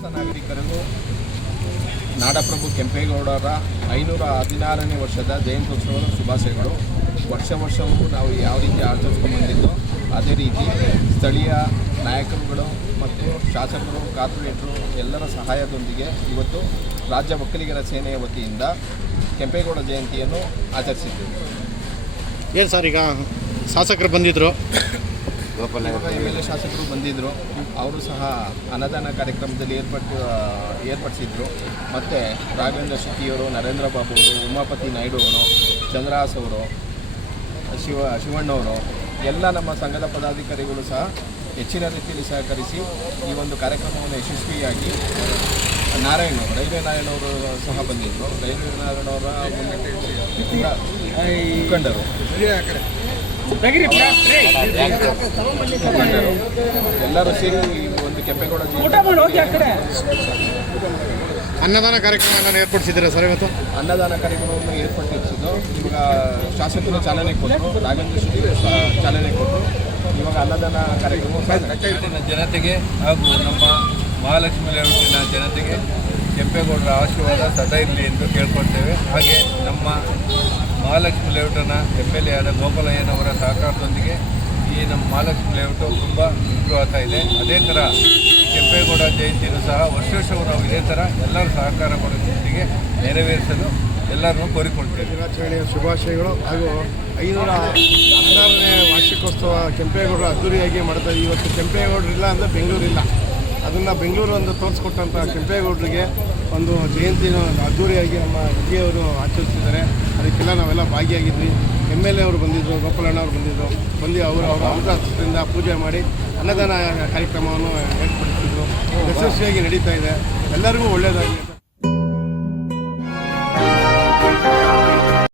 ಸಮಸ್ತ ನಾಗರಿಕರಿಗೂ ನಾಡಪ್ರಭು ಕೆಂಪೇಗೌಡರ ಐನೂರ ಹದಿನಾರನೇ ವರ್ಷದ ಜಯಂತ್ಯುತ್ಸವದ ಶುಭಾಶಯಗಳು. ವರ್ಷ ವರ್ಷವೂ ನಾವು ಯಾವ ರೀತಿ ಆಚರಿಸ್ಕೊಂಡ್ಬಂದಿದ್ದೋ ಅದೇ ರೀತಿ ಸ್ಥಳೀಯ ನಾಯಕರುಗಳು ಮತ್ತು ಶಾಸಕರು, ಕಾರ್ಪೊರೇಟರು ಎಲ್ಲರ ಸಹಾಯದೊಂದಿಗೆ ಇವತ್ತು ರಾಜ್ಯ ಒಕ್ಕಲಿಗರ ಸೇನೆಯ ವತಿಯಿಂದ ಕೆಂಪೇಗೌಡ ಜಯಂತಿಯನ್ನು ಆಚರಿಸಿದ್ದೇವೆ. ಏನು ಸರ್ ಈಗ ಶಾಸಕರು ಬಂದಿದ್ದರು ಇವಾಗ ಎಂ ಎಲ್ ಎ ಶಾಸಕರು ಬಂದಿದ್ದರು ಅವರು ಸಹ ಅನ್ನದಾನ ಕಾರ್ಯಕ್ರಮದಲ್ಲಿ ಏರ್ಪಟ್ಟು ಏರ್ಪಡಿಸಿದ್ರು. ಮತ್ತು ರಾಘವೇಂದ್ರ ಶೆಟ್ಟಿಯವರು ನರೇಂದ್ರ ಬಾಬು ಅವರು ಉಮಾಪತಿ ನಾಯ್ಡು ಅವರು ಚಂದ್ರಹಾಸ್ ಅವರು ಶಿವ ಶಿವಣ್ಣವರು ಎಲ್ಲ ನಮ್ಮ ಸಂಘದ ಪದಾಧಿಕಾರಿಗಳು ಸಹ ಹೆಚ್ಚಿನ ರೀತಿಯಲ್ಲಿ ಸಹಕರಿಸಿ ಈ ಒಂದು ಕಾರ್ಯಕ್ರಮವನ್ನು ಯಶಸ್ವಿಯಾಗಿ ನಾರಾಯಣ ರೈಲ್ವೆ ನಾರಾಯಣವರು ಸಹ ಬಂದಿದ್ದರು ರೈಲ್ವೆ ನಾರಾಯಣವರ ಮುಖಂಡರು. ಮುಖಂಡರು. ಎಲ್ಲರೂ ಸೇರಿ ಈ ಒಂದು ಕೆಂಪೇಗೌಡ ಅನ್ನದಾನ ಕಾರ್ಯಕ್ರಮವನ್ನು ಏರ್ಪಡಿಸಿದ್ದೀರಾ ಸರ್ ಇವತ್ತು? ಅನ್ನದಾನ ಕಾರ್ಯಕ್ರಮವನ್ನು ಏರ್ಪಡಿಸಿದ್ದು ಇವಾಗ ಶಾಸಕರು ಚಾಲನೆ ಕೊಟ್ಟರು ರಾಘವೇಂದ್ರ ಶೆಟ್ಟಿ ಚಾಲನೆ ಕೊಟ್ಟರು. ಇವಾಗ ಅನ್ನದಾನ ಕಾರ್ಯಕ್ರಮ ಸಹ ಜನತೆಗೆ ಹಾಗೂ ನಮ್ಮ ಮಹಾಲಕ್ಷ್ಮಿ ಲೇಔಟಿನ ಜನತೆಗೆ ಕೆಂಪೇಗೌಡರ ಆಶೀರ್ವಾದ ಸದಾ ಇರಲಿ ಎಂದು ಕೇಳ್ಕೊಳ್ತೇವೆ. ಹಾಗೆ ನಮ್ಮ ಮಹಾಲಕ್ಷ್ಮಿ ಲೇಔಟನ ಎಂ ಎಲ್ ಎ ಆದ ಗೋಪಾಲಯ್ಯನವರ ಸಹಕಾರದೊಂದಿಗೆ ಈ ನಮ್ಮ ಮಹಾಲಕ್ಷ್ಮಿ ಲೇಔಟು ತುಂಬ ಇಂಪ್ರೂವ್ ಆಗ್ತಾ ಇದೆ. ಅದೇ ಥರ ಕೆಂಪೇಗೌಡ ಜಯಂತಿಯೂ ಸಹ ವರ್ಷ ವರ್ಷವೂ ಇದೇ ಥರ ಎಲ್ಲರ ಸಹಕಾರಗಳೊಂದಿಗೆ ನೆರವೇರಿಸಲು ಎಲ್ಲರನ್ನು ಕೋರಿಕೊಳ್ತೇವೆ. ದಿನಾಚರಣೆಯ ಶುಭಾಶಯಗಳು ಹಾಗೂ ಐನೂರ ಹದಿನಾರನೇ ವಾರ್ಷಿಕೋತ್ಸವ ಕೆಂಪೇಗೌಡರು ಅದ್ದೂರಿಯಾಗಿ ಮಾಡ್ತಾರೆ ಇವತ್ತು ಕೆಂಪೇಗೌಡರು ಇಲ್ಲ ಅಂದರೆ ಬೆಂಗಳೂರಿಲ್ಲ. ಅದನ್ನು ಬೆಂಗಳೂರು ಒಂದು ತೋರಿಸ್ಕೊಟ್ಟಂಥ ಕೆಂಪೇಗೌಡರಿಗೆ ಒಂದು ಜಯಂತಿನ ಅದ್ಧೂರಿಯಾಗಿ ನಮ್ಮ ವಿಜಯವರು ಆಚರಿಸಿದ್ದಾರೆ. ಅದಕ್ಕೆಲ್ಲ ನಾವೆಲ್ಲ ಭಾಗಿಯಾಗಿದ್ವಿ. ಎಂ ಎಲ್ ಎ ಅವರು ಬಂದಿದ್ದರು ಗೋಪಾಲಣ್ಣ ಅವರು ಬಂದಿದ್ದರು ಬಂದು ಅವರು ಅವರ ಅಮೃತದಿಂದ ಪೂಜೆ ಮಾಡಿ ಅನ್ನದಾನ ಕಾರ್ಯಕ್ರಮವನ್ನು ಏರ್ಪಡಿಸಿದ್ರು. ಯಶಸ್ವಿಯಾಗಿ ನಡೀತಾ ಇದೆ. ಎಲ್ಲರಿಗೂ ಒಳ್ಳೆಯದಾಗಿ